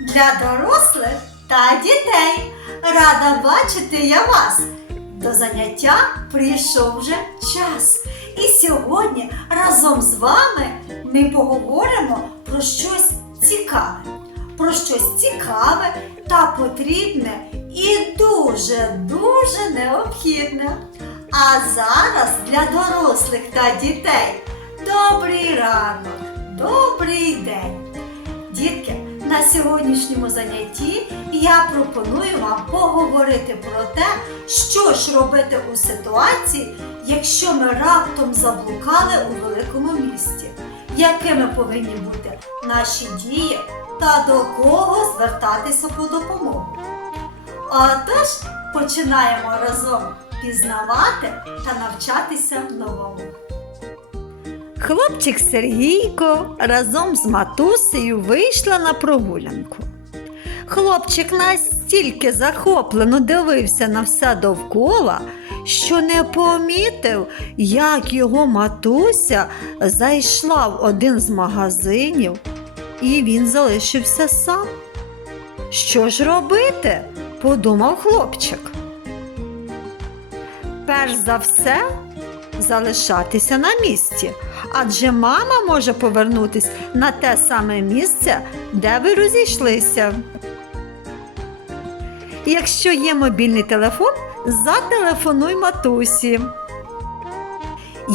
для дорослих та дітей. Рада бачити я вас. До заняття прийшов вже час. І сьогодні разом з вами ми поговоримо про щось цікаве. Про щось цікаве та потрібне і дуже-дуже необхідне. А зараз для дорослих та дітей добрий ранок, добрий день. Дітки, на сьогоднішньому занятті я пропоную вам поговорити про те, що ж робити у ситуації, якщо ми раптом заблукали у великому місті, якими повинні бути наші дії та до кого звертатися по допомогу. Отож, починаємо разом пізнавати та навчатися новому. Хлопчик Сергійко разом з матусею вийшла на прогулянку. Хлопчик настільки захоплено дивився на все довкола, що не помітив, як його матуся зайшла в один з магазинів, і він залишився сам. Що ж робити? подумав хлопчик. Перш за все, залишатися на місці, адже мама може повернутись на те саме місце, де ви розійшлися. Якщо є мобільний телефон, зателефонуй матусі.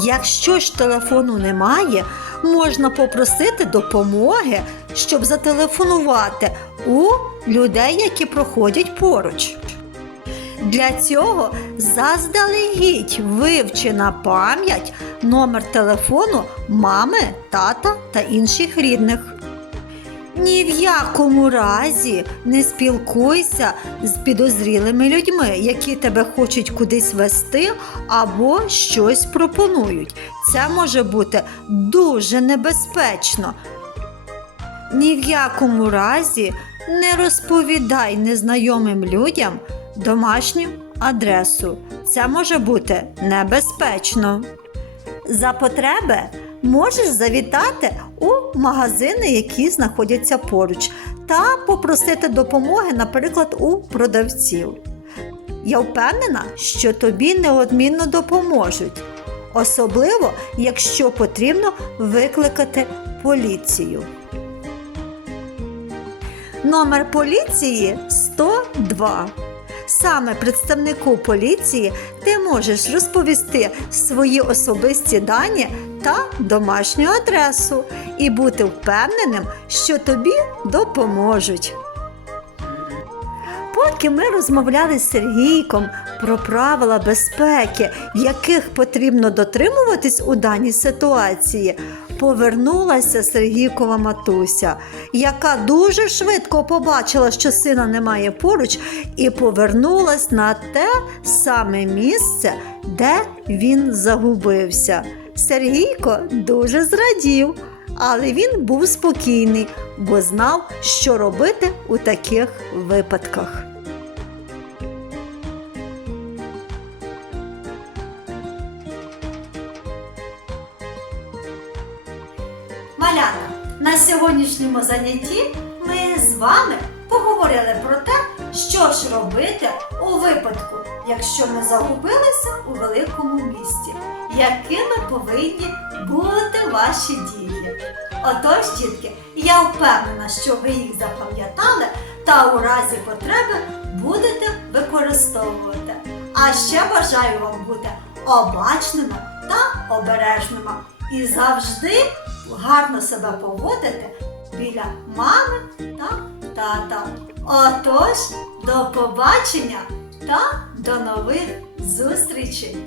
Якщо ж телефону немає, можна попросити допомоги, щоб зателефонувати у людей, які проходять поруч. Для цього заздалегідь вивчи на пам'ять номер телефону мами, тата та інших рідних. Ні в якому разі не спілкуйся з підозрілими людьми, які тебе хочуть кудись вести або щось пропонують. Це може бути дуже небезпечно. Ні в якому разі не розповідай незнайомим людям домашню адресу. Це може бути небезпечно. За потреби можеш завітати у магазини, які знаходяться поруч, та попросити допомоги, наприклад, у продавців. Я впевнена, що тобі неодмінно допоможуть, особливо, якщо потрібно викликати поліцію. Номер поліції 102. Саме представнику поліції ти можеш розповісти свої особисті дані та домашню адресу і бути впевненим, що тобі допоможуть. Поки ми розмовляли з Сергійком про правила безпеки, яких потрібно дотримуватись у даній ситуації, повернулася Сергійкова матуся, яка дуже швидко побачила, що сина немає поруч, і повернулась на те саме місце, де він загубився. Сергійко дуже зрадів, але він був спокійний, бо знав, що робити у таких випадках. Малята, на сьогоднішньому занятті ми з вами поговорили про те, що ж робити у випадку, якщо ми загубилися у великому місті, якими повинні бути ваші дії. Отож, дітки, я впевнена, що ви їх запам'ятали та у разі потреби будете використовувати. А ще бажаю вам бути обачними та обережними і завжди гарно себе поводити біля мами та тата. Отож, до побачення та до нових зустрічей!